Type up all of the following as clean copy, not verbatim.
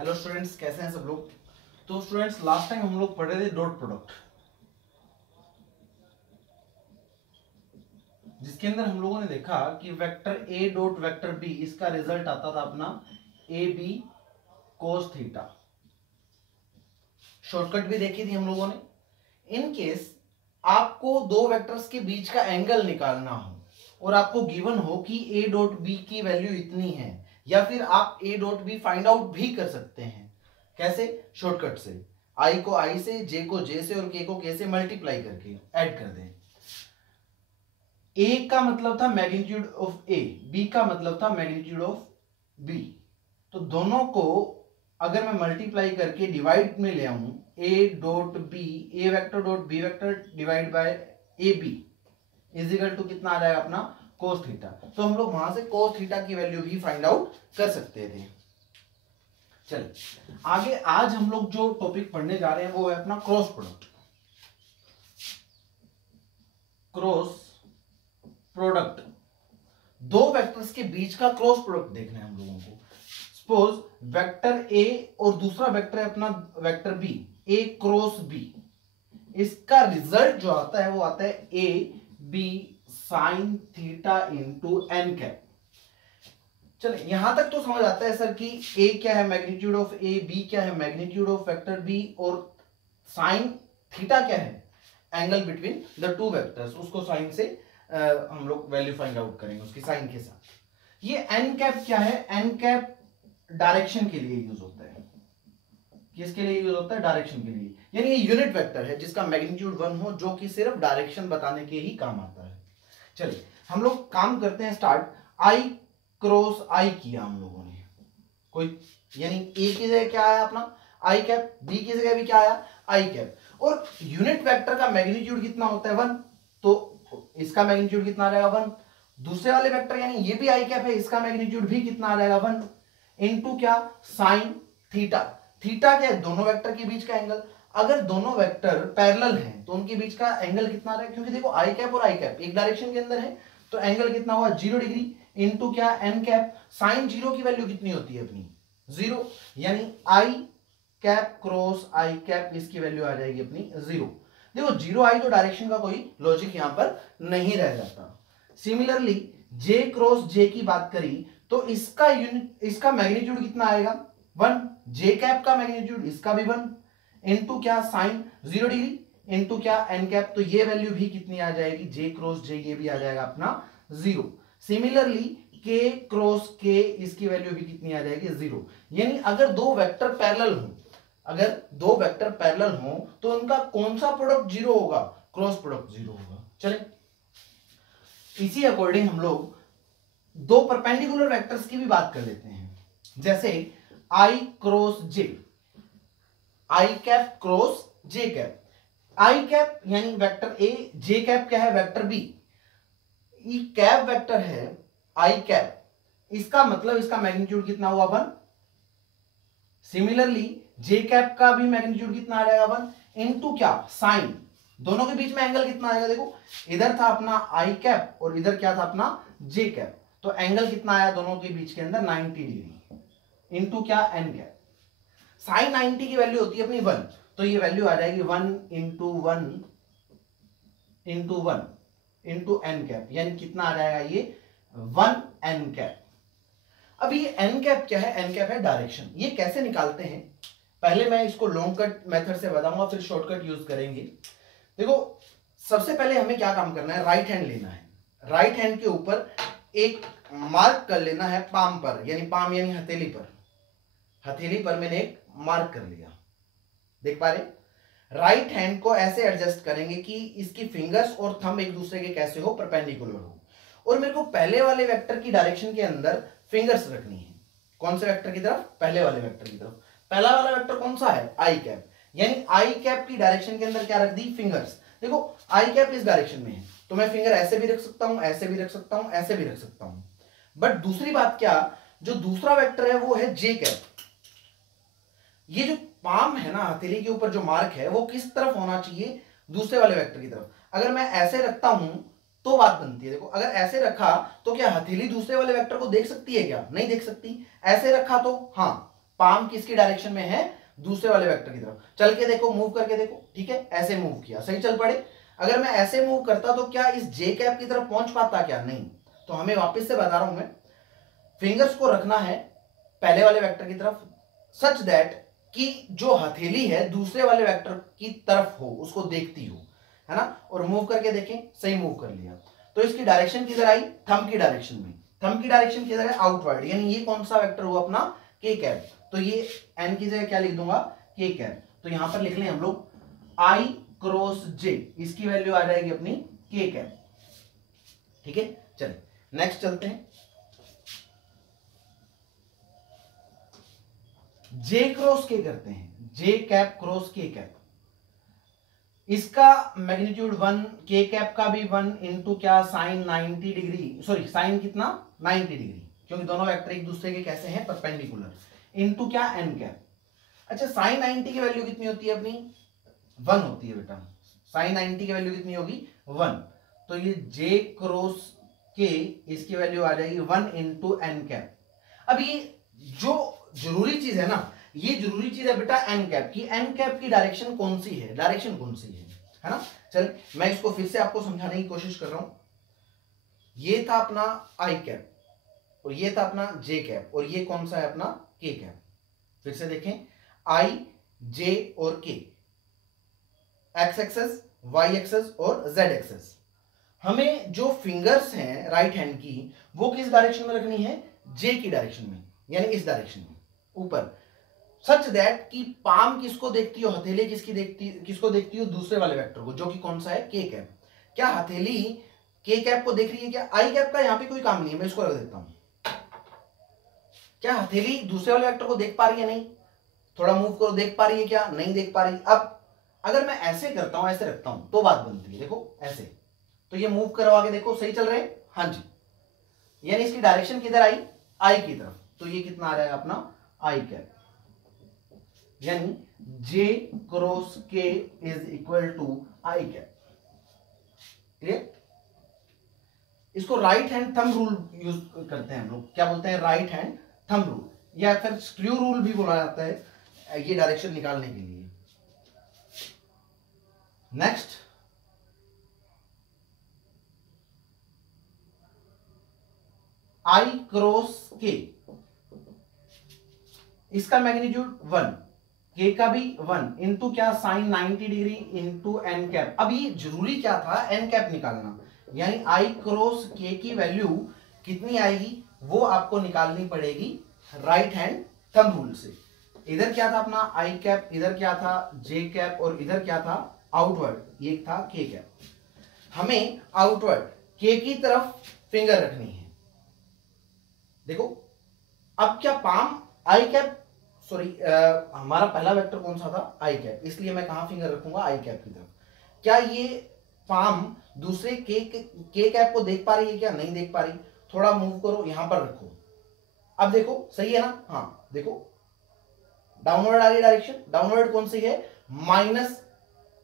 Hello students, कैसे हैं सब लोग। तो स्टूडेंट्स, लास्ट टाइम हम लोग पढ़ रहे थे डॉट प्रोडक्ट, जिसके अंदर हम लोगों ने देखा कि vector a dot vector b, इसका रिजल्ट आता था अपना a b cos theta. Shortcut भी देखी थी हम लोगों ने। इन केस आपको दो वेक्टर्स के बीच का एंगल निकालना हो और आपको गिवन हो कि ए डॉट बी की वैल्यू इतनी है, या फिर आप a dot b find out भी कर सकते हैं। कैसे? शॉर्टकट से। आई को आई से, जे को जे से और के को के से मल्टीप्लाई करके ऐड कर दें। ए का मतलब था मैग्नीट्यूड ऑफ ए, बी का मतलब था मैग्नीट्यूड ऑफ बी। तो दोनों को अगर मैं मल्टीप्लाई करके डिवाइड में ले आऊं, a dot b, a vector dot b vector divide by a b is equal to कितना आ जाएगा अपना कोस थीटा। तो हम लोग वहां से कोस थीटा की वैल्यू भी फाइंड आउट कर सकते थे। चलिए आगे, आज हम लोग जो टॉपिक पढ़ने जा रहे हैं वो है अपना क्रॉस प्रोडक्ट। क्रॉस प्रोडक्ट, दो वेक्टर्स के बीच का क्रॉस प्रोडक्ट देखना है हम लोगों को। सपोज वेक्टर ए और दूसरा वेक्टर है अपना vector b, a cross b. इसका रिजल्ट जो आता है वो आता है a b sine theta into n cap. चलिए यहां तक तो समझ आता है सर कि ए क्या है मैग्नीट्यूड ऑफ ए, बी क्या है मैग्नीट्यूड ऑफ वेक्टर बी, और साइन थीटा क्या है angle between the two vectors. उसको साइन से हम लोग वैल्यू फाइंड आउट करेंगे उसकी साइन के साथ। ये एन कैप क्या है? एन कैप डायरेक्शन के लिए यूज होता है। किसके लिए यूज होता है? डायरेक्शन के लिए। यानी ये यूनिट वेक्टर है जिसका मैग्नीट्यूड 1 हो, जो कि सिर्फ डायरेक्शन बताने के ही काम आता है। चलिए हम लोग काम करते हैं स्टार्ट। आई क्रॉस आई किया हम लोगों ने, कोई यानी ए की जगह क्या आया अपना आई कैप, बी की जगह भी क्या आया आई कैप। और यूनिट वेक्टर का मैग्नीट्यूड कितना होता है? 1। तो इसका मैग्नीट्यूड कितना आ जाएगा? 1। दूसरे वाले वेक्टर यानी ये भी आई कैप है, इसका मैग्नीट्यूड भी कितना आ जाएगा? 1 इंटू क्या साइन थीटा। थीटा क्या है? दोनों वेक्टर के बीच का एंगल। अगर दोनों वेक्टर पैरेलल हैं तो उनके बीच का एंगल कितना आ रहा है? क्योंकि देखो आई कैप और आई कैप एक डायरेक्शन के अंदर है, तो एंगल कितना हुआ? 0 डिग्री इंटू क्या एन कैप। साइन 0 की वैल्यू कितनी होती है अपनी? 0। यानी आई कैप क्रॉस आई कैप, इसकी वैल्यू आ जाएगी अपनी 0। देखो 0 आई तो डायरेक्शन का कोई लॉजिक यहां पर नहीं रह जाता। सिमिलरली जे क्रॉस जे की बात करी तो इसका यूनिट, इसका मैग्नीट्यूड कितना आएगा? 1। जे कैप का मैग्नीट्यूड इसका भी 1 इंटू क्या साइन 0 डिग्री इंटू क्या एन कैप। तो ये वैल्यू भी कितनी आ जाएगी? जे क्रॉस जे, ये भी आ जाएगा अपना 0। सिमिलरली के क्रॉस के, इसकी वैल्यू भी कितनी आ जाएगी? 0। यानी अगर दो वेक्टर पैरेलल हो, अगर दो वेक्टर पैरेलल हो तो उनका कौन सा प्रोडक्ट 0 होगा? क्रॉस प्रोडक्ट 0 होगा। चले इसी अकॉर्डिंग हम लोग दो परपेंडिकुलर वेक्टर्स की भी बात कर लेते हैं। जैसे i cross j, i cap cross j cap. I cap यानी वेक्टर ए, जे कैप क्या है? Vector b. E cap vector है आई कैप, इसका मतलब इसका मैग्नीट्यूड कितना हुआ? 1। सिमिलरली जे कैप का भी मैग्नीट्यूड कितना आ जाएगा? 1 इंटू क्या साइन। दोनों के बीच में एंगल कितना आएगा? देखो इधर था अपना आई कैप और इधर क्या था अपना जे कैप, तो एंगल कितना आया दोनों के बीच के अंदर? 90 डिग्री इंटू क्या एन कैप। साइन 90 की वैल्यू होती है अपनी 1, तो ये वैल्यू आ जाएगी 1 into 1 into 1 into n cap, यानी कितना आ जाएगा? ये 1 एन कैप। अब ये एन कैप क्या है? एन कैप है डायरेक्शन। ये कैसे निकालते हैं? पहले मैं इसको लॉन्ग कट मेथड से बताऊंगा, फिर शॉर्टकट यूज करेंगे। देखो सबसे पहले हमें क्या काम करना है? राइट हैंड लेना है। राइट हैंड के ऊपर एक मार्क कर लेना है पाम पर, यानी पाम यानी हथेली पर। हथेली पर मैंने एक मार्क कर लिया, देख पा रहे? राइट हैंड को ऐसे एडजस्ट करेंगे कि इसकी फिंगर्स और थंब एक दूसरे के कैसे हो? परपेंडिकुलर हो। और मेरे को पहले वाले वेक्टर की डायरेक्शन के अंदर फिंगर्स रखनी है। कौन से वेक्टर की तरफ? पहले वाले वेक्टर की तरफ। पहला वाला वेक्टर कौन सा है? I cap. यानी आई कैप की डायरेक्शन के अंदर क्या रख दी? फिंगर्स। देखो आई कैप इस डायरेक्शन में है, तो मैं फिंगर ऐसे भी रख सकता हूं, ऐसे भी रख सकता हूं, ऐसे भी रख सकता हूं। बट दूसरी बात क्या, जो दूसरा वेक्टर है वो है जे कैप। ये जो पाम है ना, हथेली के ऊपर जो मार्क है, वो किस तरफ होना चाहिए? दूसरे वाले वेक्टर की तरफ। अगर मैं ऐसे रखता हूं तो बात बनती है। देखो अगर ऐसे रखा तो क्या हथेली दूसरे वाले वेक्टर को देख सकती है? क्या नहीं देख सकती। ऐसे रखा तो हाँ, पाम किसकी डायरेक्शन में है, दूसरे वाले वेक्टर की तरफ। चल के देखो, मूव करके देखो, ठीक है, ऐसे मूव किया, सही चल पड़े। अगर मैं ऐसे मूव करता तो क्या इस जे कैप की तरफ पहुंच पाता, क्या नहीं। तो हमें वापस से बता रहा हूं मैं, फिंगर्स को रखना है पहले वाले वेक्टर की तरफ सच दैट कि जो हथेली है दूसरे वाले वेक्टर की तरफ हो, उसको देखती हो, है ना, और मूव करके देखें, सही मूव कर लिया। तो इसकी डायरेक्शन किधर आई, थंब की डायरेक्शन में। थंब की डायरेक्शन किधर है, आउटवर्ड, यानी ये कौन सा वेक्टर हुआ अपना, के कैप। तो ये एन की जगह क्या लिख दूंगा, के कैप। तो यहां पर लिख लें हम लोग आई क्रॉस जे, इसकी वैल्यू आ जाएगी अपनी के कैप, ठीक है। चलिए नेक्स्ट चलते हैं, जे क्रॉस के करते हैं, जे कैप क्रॉस के कैप। इसका मैग्नीट्यूड 1, के कैप का भी 1 इंटू क्या, साइन 90 डिग्री, सॉरी साइन कितना 90 डिग्री, क्योंकि दोनों वेक्टर एक दूसरे के कैसे हैं, परपेंडिकुलर, इंटू क्या एन कैप। अच्छा साइन 90 की वैल्यू कितनी होती है अपनी, 1 होती है बेटा। साइन 90 की वैल्यू कितनी होगी, 1। तो ये जे क्रॉस के, इसकी वैल्यू आ जाएगी 1 इंटू एन कैप। अब ये जो जरूरी चीज है ना, ये जरूरी चीज है बेटा एन कैप की, एन कैप की डायरेक्शन कौन सी है, डायरेक्शन कौन सी है ना। चल मैं इसको फिर से आपको समझाने की कोशिश कर रहा हूं। ये था अपना आई कैप और ये था अपना जे कैप, और ये कौन सा है अपना के कैप। फिर से देखें, आई जे और के, एक्स एक्सेस, वाई एक्सेस और जेड एक्सेस। हमें जो फिंगर्स हैं राइट हैंड की, वो किस डायरेक्शन में रखनी है, जे की डायरेक्शन में, यानी इस डायरेक्शन में ऊपर, सच दैट कि पाम किसको देखती हो, हथेली किसको देखती हो, दूसरे वाले वेक्टर को, जो कि कौन सा है, के कैप। क्या हथेली के कैप को देख रही है क्या, आई कैप का यहां पे कोई काम नहीं है, मैं इसको रख देता हूं। क्या हथेली दूसरे वाले वेक्टर को देख पा रही है, नहीं, थोड़ा मूव करो, देख पा रही है क्या, नहीं देख पा रही। अब अगर मैं ऐसे करता हूं, ऐसे रखता हूं, तो बात बनती है, देखो ऐसे, तो ये मूव करवा के देखो, सही चल रहे हैं, हाँ जी, यानी इसकी डायरेक्शन किधर आई, आई की तरफ। तो ये कितना आ जाएगा अपना आई कैप, यानी j cross k is equal to i cap. Clear. इसको right hand thumb rule use करते हैं हम लोग, क्या बोलते हैं, राइट हैंड थंब रूल, या फिर स्क्रू रूल भी बोला जाता है ये डायरेक्शन निकालने के लिए। नेक्स्ट, आई क्रॉस के, इसका मैग्नीट्यूड 1, के का भी 1 इंटू क्या, sine 90 degree into n cap. अब ये जरूरी क्या था, एन कैप निकालना, यानी आई क्रॉस के की वैल्यू कितनी आएगी, वो आपको निकालनी पड़ेगी राइट हैंड थंब रूल से। इधर क्या था अपना आई कैप, इधर क्या था जे कैप, और इधर क्या था आउटवर्ड, ये था के कैप। हमें आउटवर्ड के की तरफ फिंगर रखनी है। देखो अब क्या पाम आई कैप, सॉरी हमारा पहला वेक्टर कौन सा था, आई कैप, इसलिए मैं कहां फिंगर रखूंगा, आई कैप की तरफ। क्या ये पाम दूसरे के कैप को देख पा रही है क्या, नहीं देख पा रही। थोड़ा मूव करो, यहां पर रखो, अब देखो सही है ना, हाँ देखो डाउनवर्ड आ रही डायरेक्शन, डाउनवर्ड कौन सी है, माइनस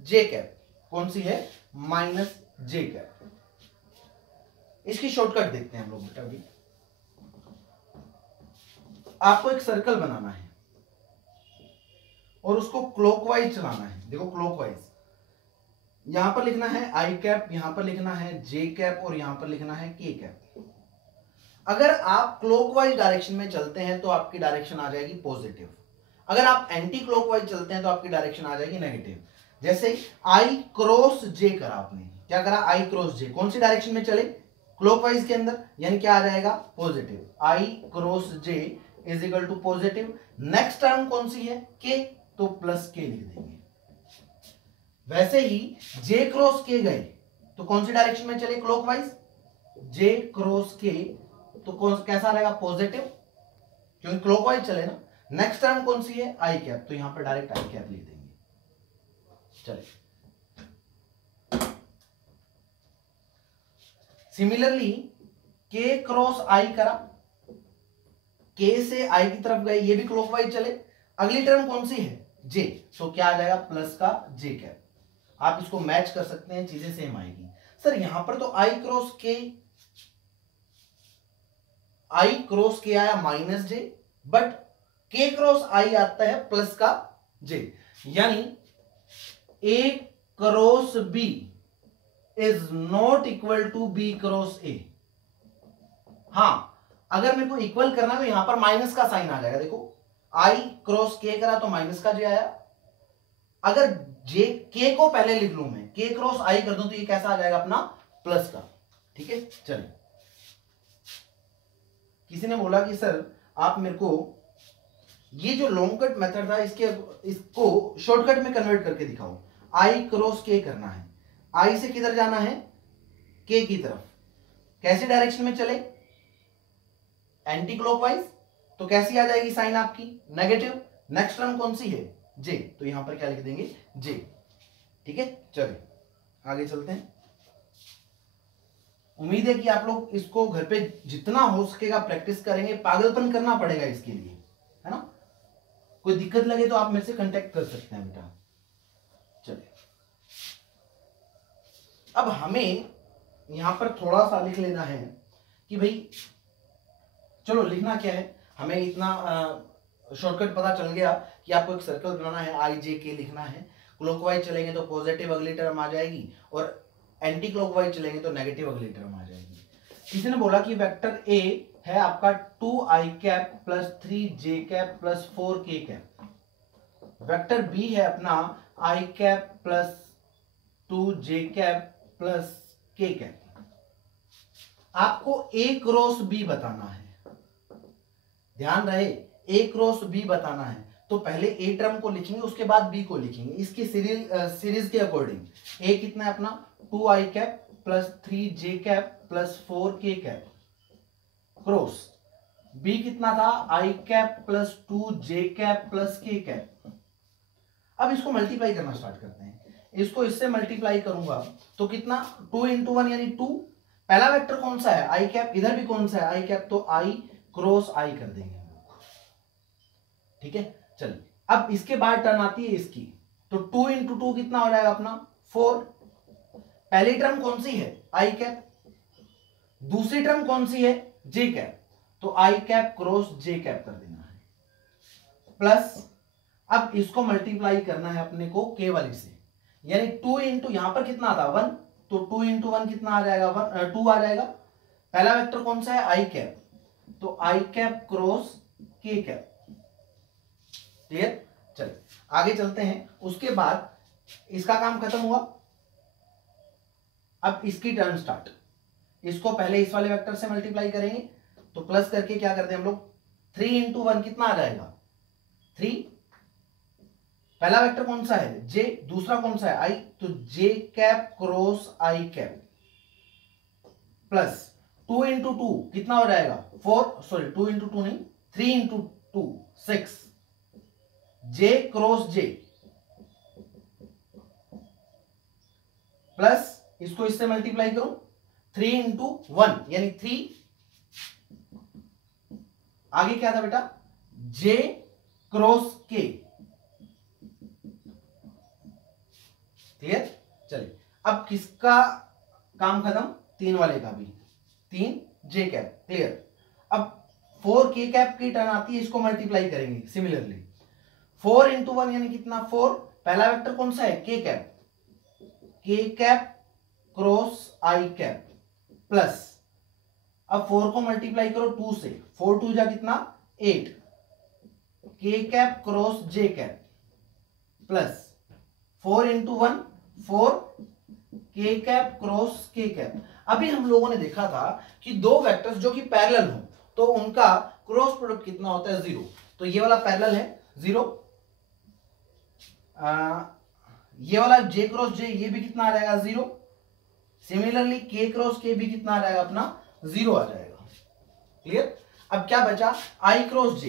जे कैप, कौन सी है, माइनस जे कैप। इसकी शॉर्टकट देखते हैं हम लोग बेटा। अभी आपको एक सर्कल बनाना है और उसको क्लॉकवाइज चलाना है। देखो क्लॉकवाइज, यहां पर लिखना है आई कैप, यहां पर लिखना है जे कैप, और यहां पर लिखना है के कैप। अगर आप क्लॉकवाइज डायरेक्शन में चलते हैं तो आपकी डायरेक्शन आ जाएगी पॉजिटिव, अगर आप एंटी क्लॉकवाइज चलते हैं तो आपकी डायरेक्शन आ जाएगी नेगेटिव। जैसे आई क्रॉस जे करा आपने, क्या करा, आई क्रॉस जे, कौन सी डायरेक्शन में चले, क्लॉकवाइज के अंदर, यानी क्या आ जाएगा positive. I cross j is equal to positive. Next term कौन सी है, के, तो प्लस के लिख देंगे। वैसे ही जे क्रॉस के गए तो कौन सी डायरेक्शन में चले, क्लॉकवाइज, जे क्रॉस के, तो कौन कैसा रहेगा, पॉजिटिव, क्योंकि क्लॉकवाइज चले ना। नेक्स्ट टर्म कौन सी है, आई कैप, तो यहां पर डायरेक्ट आई कैप लिख देंगे। चलिए सिमिलरली के क्रॉस आई करा, के से आई की तरफ गए, ये भी क्लॉकवाइज चले। अगली टर्म कौन सी है, जे, तो क्या आ जाएगा, प्लस का जे कैप। आप इसको मैच कर सकते हैं, चीजें सेम आएगी। सर यहां पर तो आई क्रॉस के आया minus j, but K cross I आता है प्लस का J, यानी A cross B is not equal to B cross A। हाँ, अगर मेरे को इक्वल करना तो यहां पर माइनस का साइन आ जाएगा। देखो I क्रॉस K करा तो माइनस का J आया। अगर J K को पहले लिख लूं मैं, K क्रॉस I कर दूं तो ये कैसा आ जाएगा अपना प्लस का। ठीक है, चलिए। किसी ने बोला कि सर आप मेरे को ये जो लॉन्ग कट मेथड था इसको शॉर्टकट में कन्वर्ट करके दिखाओ। I क्रॉस K करना है, I से किधर जाना है, K की तरफ। कैसे डायरेक्शन में चले, एंटी क्लॉकवाइज, तो कैसी आ जाएगी साइन आपकी नेगेटिव। नेक्स्ट टर्म कौन सी है, J, तो यहां पर क्या लिख देंगे J। ठीक है, चलिए आगे चलते हैं। उम्मीद है कि आप लोग इसको घर पे जितना हो सकेगा प्रैक्टिस करेंगे। पागलपन करना पड़ेगा इसके लिए, है ना। कोई दिक्कत लगे तो आप मेरे से कांटेक्ट कर सकते हैं बेटा। चलिए, अब हमें यहां पर थोड़ा सा लिख लेना है कि भाई चलो लिखना क्या है। हमें इतना शॉर्टकट पता चल गया कि आपको एक सर्कल बनाना है, आई जे के लिखना है। क्लॉकवाइज चलेंगे तो पॉजिटिव अगली टर्म आ जाएगी और एंटी क्लॉकवाइज चलेंगे तो नेगेटिव अगली टर्म आ जाएगी। किसी ने बोला कि वेक्टर ए है आपका 2i cap plus 3j cap plus 4k cap. Vector b है अपना i cap plus 2j cap plus k cap. आपको a क्रॉस b बताना है, ध्यान रहे, a क्रॉस b बताना है। तो पहले a टर्म को लिखेंगे, उसके बाद b को लिखेंगे इसकी सीरीज के अकॉर्डिंग। a कितना है अपना 2i cap plus 3j cap plus 4k cap cross b कितना था i cap plus 2j cap plus k cap. अब इसको मल्टीप्लाई करना स्टार्ट करते हैं। इसको इससे मल्टीप्लाई करूंगा तो कितना 2 इंटू 1 यानी 2। पहला वेक्टर कौन सा है i कैप, इधर भी कौन सा है i कैप, तो i क्रॉस i कर देंगे हम लोग। ठीक है, चलिए। अब इसके बाद टर्न आती है इसकी, तो 2 इंटू 2 कितना हो जाएगा अपना 4। पहली टर्म कौन सी है i कैप, दूसरी टर्म कौन सी है j कैप, तो i cap cross j cap कर देना है प्लस। अब इसको मल्टीप्लाई करना है अपने को k वाली से, यानी 2 इंटू यहां पर कितना था 1, तो 2 इंटू 1 कितना आ जाएगा 2 आ जाएगा। पहला वेक्टर कौन सा है i कैप, तो i cap cross k cap. Clear, चलिए आगे चलते हैं। उसके बाद इसका काम खत्म हुआ, अब इसकी टर्न स्टार्ट। इसको पहले इस वाले वेक्टर से मल्टीप्लाई करेंगे, तो प्लस करके क्या करते हैं हम लोग 3 इंटू 1 कितना आ जाएगा 3। पहला वेक्टर कौन सा है j, दूसरा कौन सा है i, तो j cap cross i cap plus 2 into 2 कितना हो जाएगा 4, सॉरी 2 इंटू 2 नहीं 3 into 2 6, j cross j plus इसको इससे मल्टीप्लाई करो 3 इंटू 1 यानी 3। आगे क्या था बेटा j क्रॉस k। क्लियर, चलिए अब किसका काम खत्म, 3 वाले का भी, 3 j कैप। क्लियर, अब 4k कैप की टर्न आती है, इसको मल्टीप्लाई करेंगे सिमिलरली 4 इंटू 1 यानी कितना 4। पहला वेक्टर कौन सा है k cap, k cap cross i cap plus. अब 4 को मल्टीप्लाई करो 2 से, 4 2 जा कितना 8, k cap cross j cap plus 4 into 1 4 k cap cross k cap. अभी हम लोगों ने देखा था कि दो वेक्टर्स जो कि पैरेलल हो तो उनका क्रॉस प्रोडक्ट कितना होता है 0। तो ये वाला पैरेलल है 0, ये वाला j क्रॉस j ये भी कितना आ जाएगा 0। सिमिलरली k क्रॉस k भी कितना आ जाएगा अपना 0 आ जाएगा। क्लियर, अब क्या बचा i क्रॉस j,